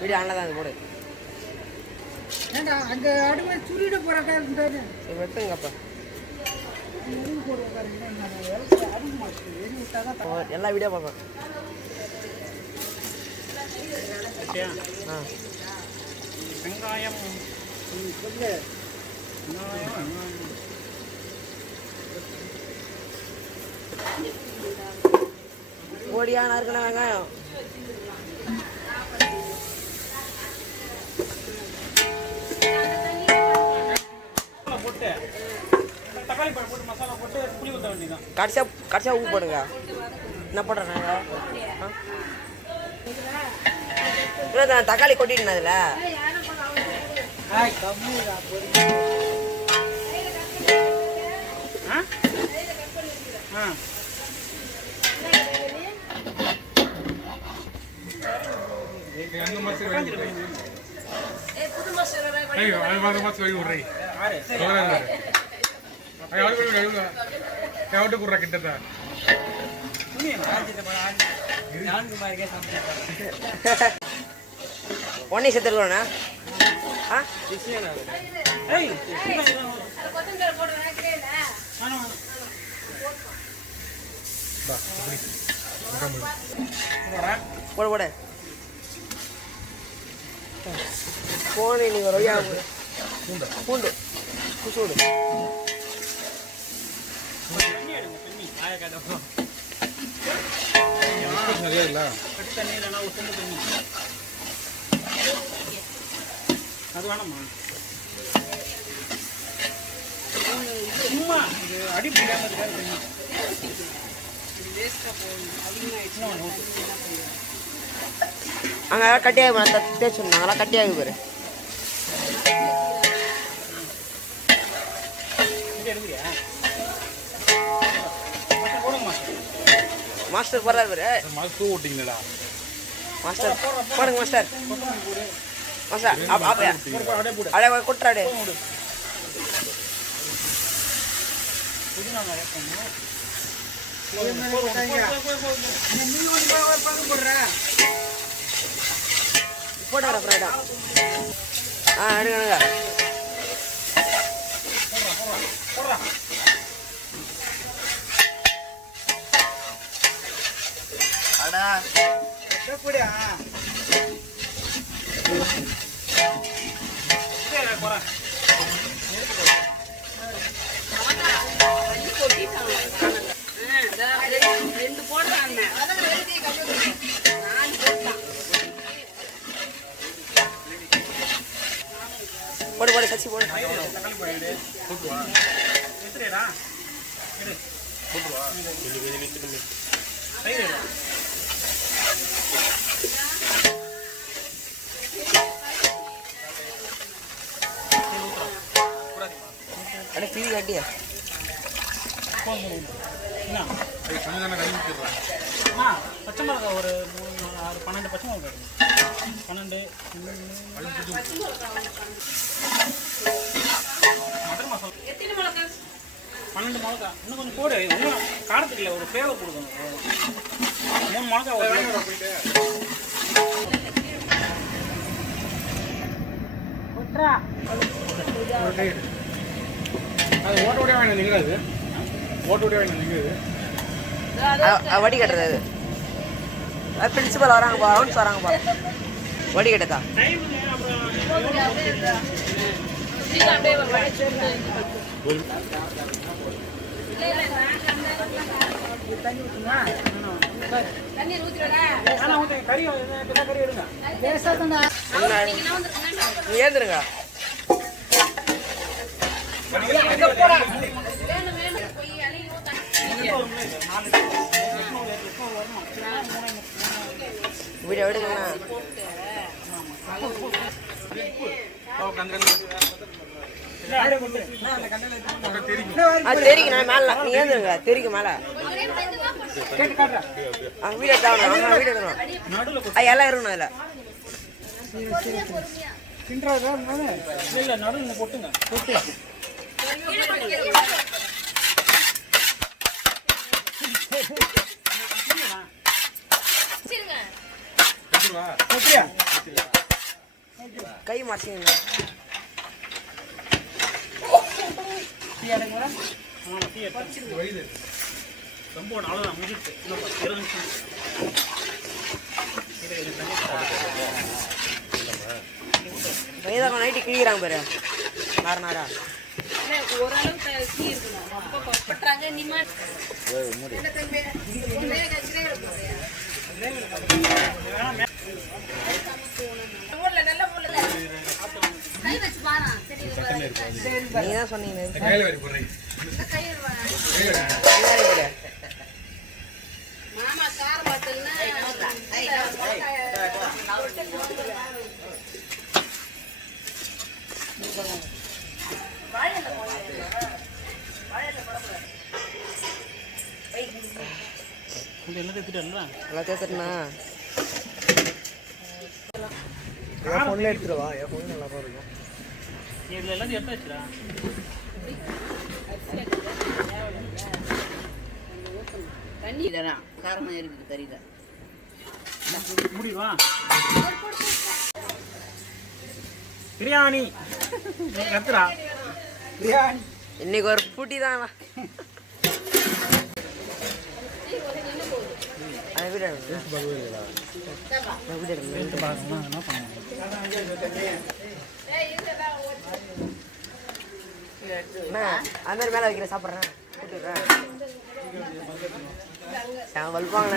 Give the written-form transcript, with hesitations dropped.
Video ஆன்ல தான் போடு. ஏண்டா அங்க அடுமை சுரிட போறக்கா இருந்தானே. சரி வெட்டுங்கப்பா. எல்லா வீடியோ பார்ப்பேன். வெங்காயம் சொல்லு. ஓடியா இருக்கணும் வெங்காயம். போட்டு தக்காளி பழம் போட்டு மசாலா போட்டு புளி ஊற்ற வேண்டியதான். கடைசியாக உப்பு போடுங்க. என்ன போடுறேன் நாங்கள் தக்காளி கொட்டிட்டேன் அதில். ஒன்னே சேர்த்துருக்கோண்ணா. போட போட போனே நீங்க ரொய்யா பூண்டு குசோடு அது வேணாமா சும்மா அடி அங்கே கட்டியாக தேய்ச்சி சொன்னாங்களா கட்டியாக பேர் மாஸ்டர் போடுறாரு பேர். மாஸ்டர் ஓட்டிங்களா? மாஸ்டர் போடுங்க மாஸ்டர். மாஸ்டர் அப்படியே கொட்டுறாடே. போடுற ஃப்ரைடா. எடுங்க அடா எப்படியா போடு போடு சச்சி போடு. அட டிவி கட்டியா பச்சை மிளகா ஒரு 12 பச்சை மிளகா 12 மட்டன் மசாலா 12 மிளகா இன்னும் கொஞ்சம் போடு. இன்னும் காரத்துக்கு இல்லை ஒரு ஃப்ளேவர் கொடுக்கணும். 3 மிளகா போயிட்டு அது ஓட்டோடைய வேணும் நீங்கள். அது ஓட்டோடைய வேணும் நீங்கள். வடி கட்டுறது பிரின்சிபல் வராங்கப்பா. ரவுண்ட்ஸ் வராங்கப்பா. வடி கட்டதா ஏந்துருங்க. வீடியோ எடுங்கண்ணா. தெரியுங்க மேல நீ ஏந்துருங்க. தெரியுங்க மேல வீடியோ தேவை. வீடியோ தரணும். எல்லாம் இருக்கணும் அதில். இல்லை நடுவில் போட்டுங்க. போட்டு சரிங்க கை மாற்றிங்க. ரொம்ப நாள் முடிஞ்சிட்டு இன்னும் 20 நிமிஷம். வயதாக நைட்டு கிழிக்கிறாங்க பாரு நாரா. நீங்க தான் சொன்னீங்க. எல்லாம் தேத்துட்டா எல்லாம் தேத்துட்டுண்ணா ஃபோன்ல எடுத்துருவா. என் ஃபோன் நல்லா இருக்கும். இதில் எல்லாத்தையும் எடுத்து வச்சுடா. தண்ணி இதெல்லாம் காரமாக இருக்குது கறியில். முடிவா பிரியாணி கத்துறா. பிரியாணி இன்னைக்கு ஒரு பூட்டி தான். அந்த மேல வைக்கிற சாப்பிட்றேன். வல்பாங்க